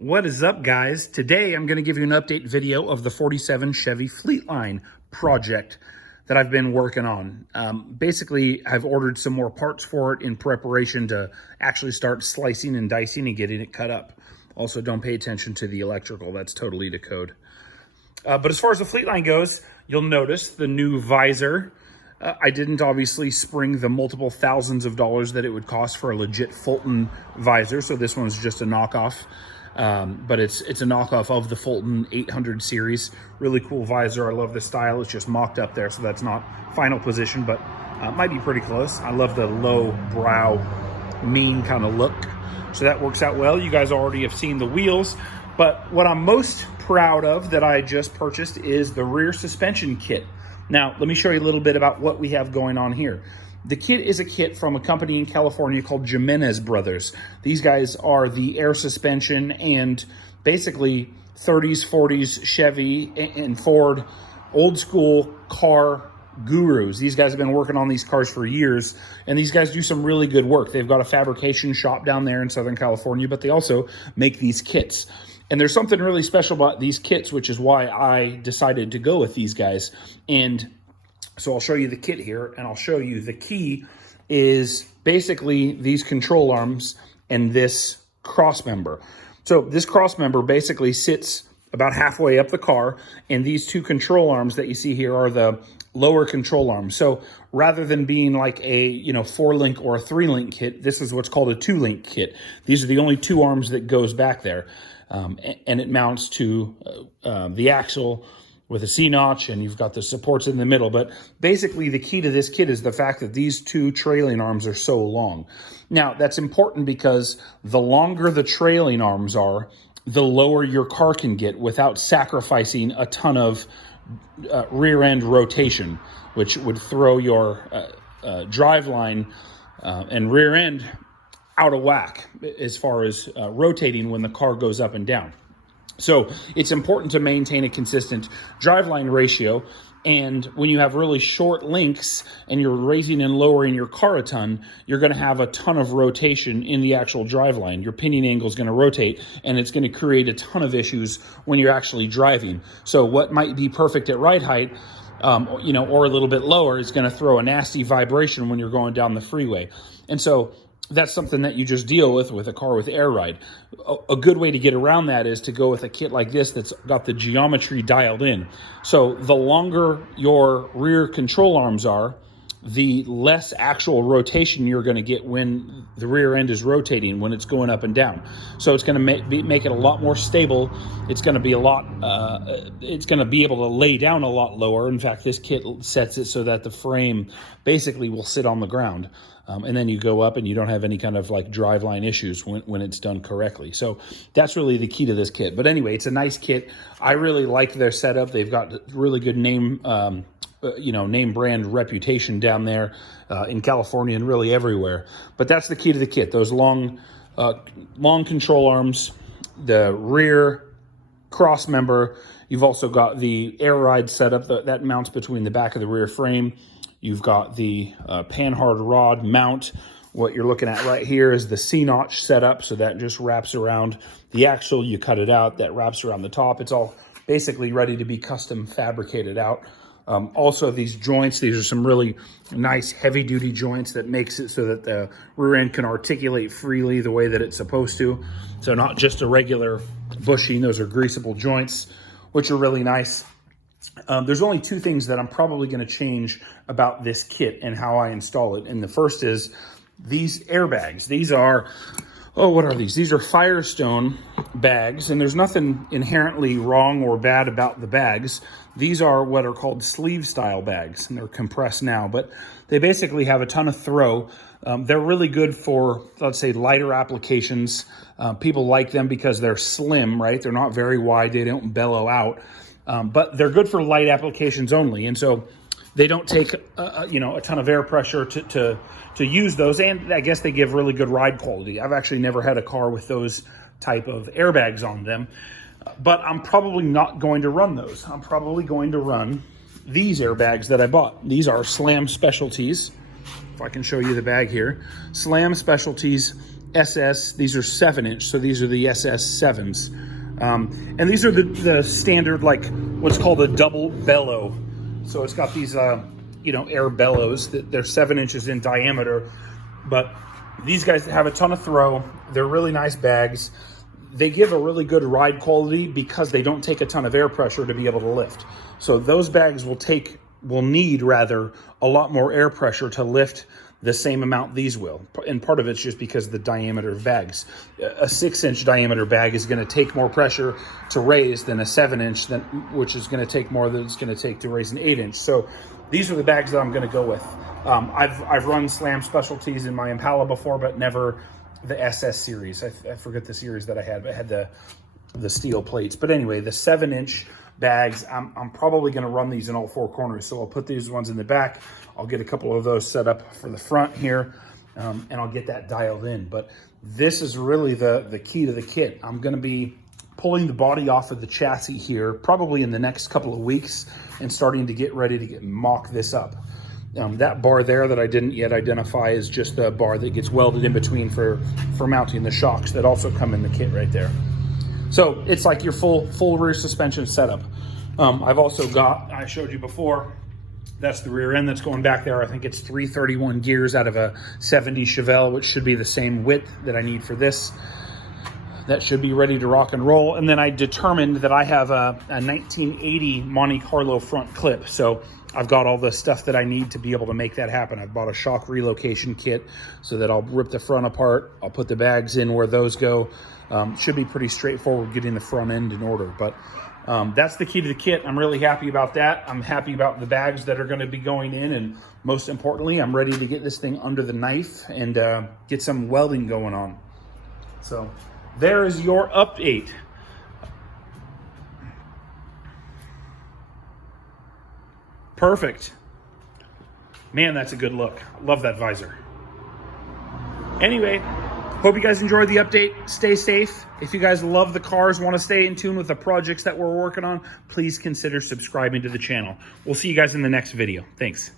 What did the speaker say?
What is up, guys? Today I'm going to give you an update video of the 47 Chevy Fleetline project that I've been working on. Basically, I've ordered some more parts for it in preparation to actually start slicing and dicing and getting it cut up. Also, don't pay attention to the electrical. That's totally to code. But as far as the Fleetline goes, you'll notice the new visor. I didn't obviously spring the multiple thousands of dollars that it would cost for a legit Fulton visor, so this one's just a knockoff. But it's a knockoff of the Fulton 800 series. Really cool visor. I love the style. It's just mocked up there, so that's not final position, but might be pretty close. I love the low brow, mean kind of look. So that works out well. You guys already have seen the wheels, but what I'm most proud of that I just purchased is the rear suspension kit. Now, let me show you a little bit about what we have going on here. The kit is a kit from a company in California called Jimenez Brothers. These guys are the air suspension and basically 30s, 40s Chevy and Ford old school car gurus. These guys have been working on these cars for years, and these guys do some really good work. They've got a fabrication shop down there in Southern California, but they also make these kits. And there's something really special about these kits, which is why I decided to go with these guys. And so I'll show you the kit here, and I'll show you the key is basically these control arms and this cross member. So this cross member basically sits about halfway up the car, and these two control arms that you see here are the lower control arms. So rather than being like a 4-link or a 3-link kit, this is what's called a 2-link kit. These are the only two arms that goes back there, and it mounts to the axle with a C-notch, and you've got the supports in the middle. But basically the key to this kit is the fact that these two trailing arms are so long. Now, that's important because the longer the trailing arms are, the lower your car can get without sacrificing a ton of rear end rotation, which would throw your driveline and rear end out of whack as far as rotating when the car goes up and down. So it's important to maintain a consistent driveline ratio. And when you have really short links and you're raising and lowering your car a ton, you're going to have a ton of rotation in the actual driveline. Your pinion angle is going to rotate, and it's going to create a ton of issues when you're actually driving. So what might be perfect at ride height, or a little bit lower, is going to throw a nasty vibration when you're going down the freeway. And so that's something that you just deal with a car with air ride. A good way to get around that is to go with a kit like this that's got the geometry dialed in. So the longer your rear control arms are, the less actual rotation you're going to get when the rear end is rotating, when it's going up and down. So it's going to make it a lot more stable. It's going to be it's going to be able to lay down a lot lower. In fact, this kit sets it so that the frame basically will sit on the ground. And then you go up and you don't have any kind of like driveline issues when it's done correctly. So that's really the key to this kit. But anyway, it's a nice kit. I really like their setup. They've got really good name brand reputation down there in California and really everywhere. But that's the key to the kit. Those long control arms, the rear cross member. You've also got the air ride setup that mounts between the back of the rear frame. You've got the panhard rod mount. What you're looking at right here is the C-notch setup, so that just wraps around the axle. You cut it out, that wraps around the top. It's all basically ready to be custom fabricated out. Also, these joints, these are some really nice heavy-duty joints that makes it so that the rear end can articulate freely the way that it's supposed to. So not just a regular bushing. Those are greasable joints, which are really nice. There's only two things that I'm probably going to change about this kit and how I install it. And the first is these airbags. These are, what are these? These are Firestone bags, and there's nothing inherently wrong or bad about the bags. These are what are called sleeve style bags, and they're compressed now, but they basically have a ton of throw. They're really good for, let's say, lighter applications. People like them because they're slim, right? They're not very wide. They don't bellow out. But they're good for light applications only, and so they don't take a ton of air pressure to use those, and I guess they give really good ride quality. I've actually never had a car with those type of airbags on them, but I'm probably not going to run those. I'm probably going to run these airbags that I bought. These are Slam Specialties. If I can show you the bag here, Slam Specialties SS. These are 7-inch, so these are the SS7s. And these are the standard, like what's called a double bellow. So it's got these, air bellows that they're 7 inches in diameter. But these guys have a ton of throw. They're really nice bags. They give a really good ride quality because they don't take a ton of air pressure to be able to lift. So those bags will need a lot more air pressure to lift the same amount these will. And part of it's just because of the diameter of bags. A 6-inch diameter bag is going to take more pressure to raise than a 7-inch, which is going to take more than it's going to take to raise an 8-inch. So these are the bags that I'm going to go with. I've run Slam Specialties in my Impala before, but never the SS series. I forget the series that I had, but I had the steel plates. But anyway, the 7-inch bags, I'm probably going to run these in all 4 corners. So I'll put these ones in the back. I'll get a couple of those set up for the front here, and I'll get that dialed in. But this is really the key to the kit. I'm going to be pulling the body off of the chassis here probably in the next couple of weeks and starting to get ready to mock this up. That bar there that I didn't yet identify is just the bar that gets welded in between for mounting the shocks that also come in the kit right there. So it's like your full rear suspension setup. I've also got, I showed you before, that's the rear end that's going back there. I think it's 331 gears out of a 70 Chevelle, which should be the same width that I need for this. That should be ready to rock and roll. And then I determined that I have a 1980 Monte Carlo front clip. So I've got all the stuff that I need to be able to make that happen. I've bought a shock relocation kit so that I'll rip the front apart. I'll put the bags in where those go. Should be pretty straightforward getting the front end in order. But that's the key to the kit. I'm really happy about that. I'm happy about the bags that are going to be going in. And most importantly, I'm ready to get this thing under the knife and get some welding going on. So there is your update. Perfect. Man, that's a good look. Love that visor. Anyway, hope you guys enjoyed the update. Stay safe. If you guys love the cars, want to stay in tune with the projects that we're working on, please consider subscribing to the channel. We'll see you guys in the next video. Thanks.